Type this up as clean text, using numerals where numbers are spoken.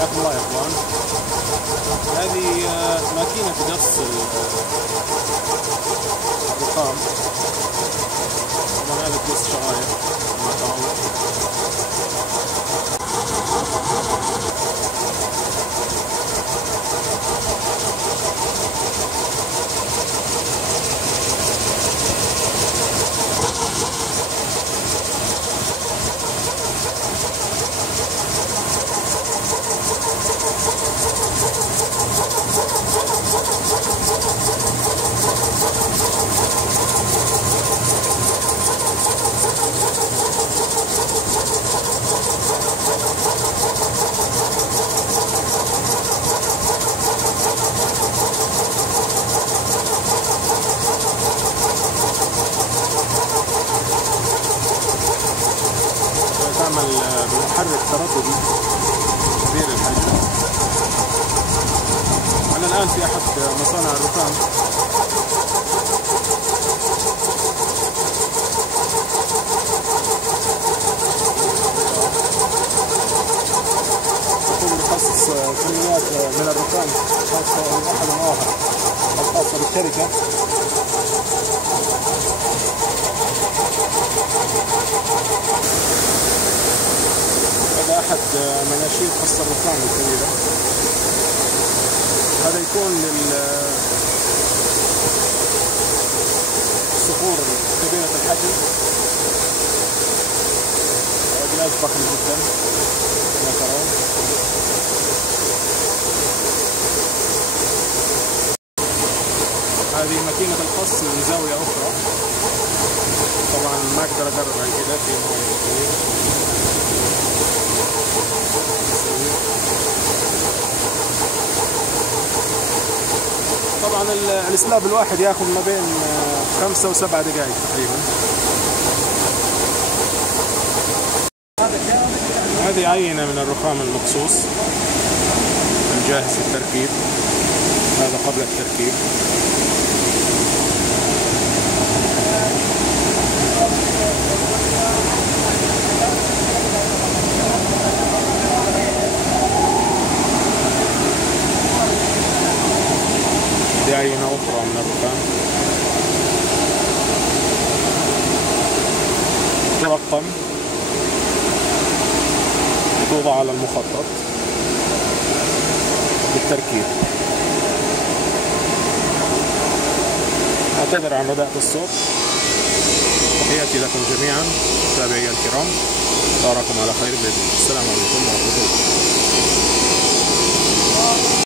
حياكم الله يا اخوان. هذه ماكينة قص الرخام. طبعا هذا قص شرايح ما شاء الله. تعمل بمحرك ترددي كبير الحجم. أنا الآن في أحد مصانع الرخام. يقوم بخصص كميات من الرخام خاصة أحد المواقع الخاصة بالشركة. هذا أحد مناشير قص الرخام الكبيرة. هذا يكون للصخور كبيرة الحجم. جهاز ضخم جدا كما ترون. هذه ماكينة القص من زاوية أخرى. طبعا ما أقدر أقرب عن كذا في مويه كبير. طبعا السلاب الواحد ياخذ ما بين 5 و7 دقائق تقريبا. هذه عينة من الرخام المقصوص الجاهز للتركيب. هذا قبل التركيب. هذه عينة أخرى من الرخام ترقم توضع على المخطط بالتركيب. أعتذر عن رداءة الصوت. تحياتي لكم جميعا متابعي الكرام. أراكم على خير بإذن الله. السلام عليكم ورحمة الله.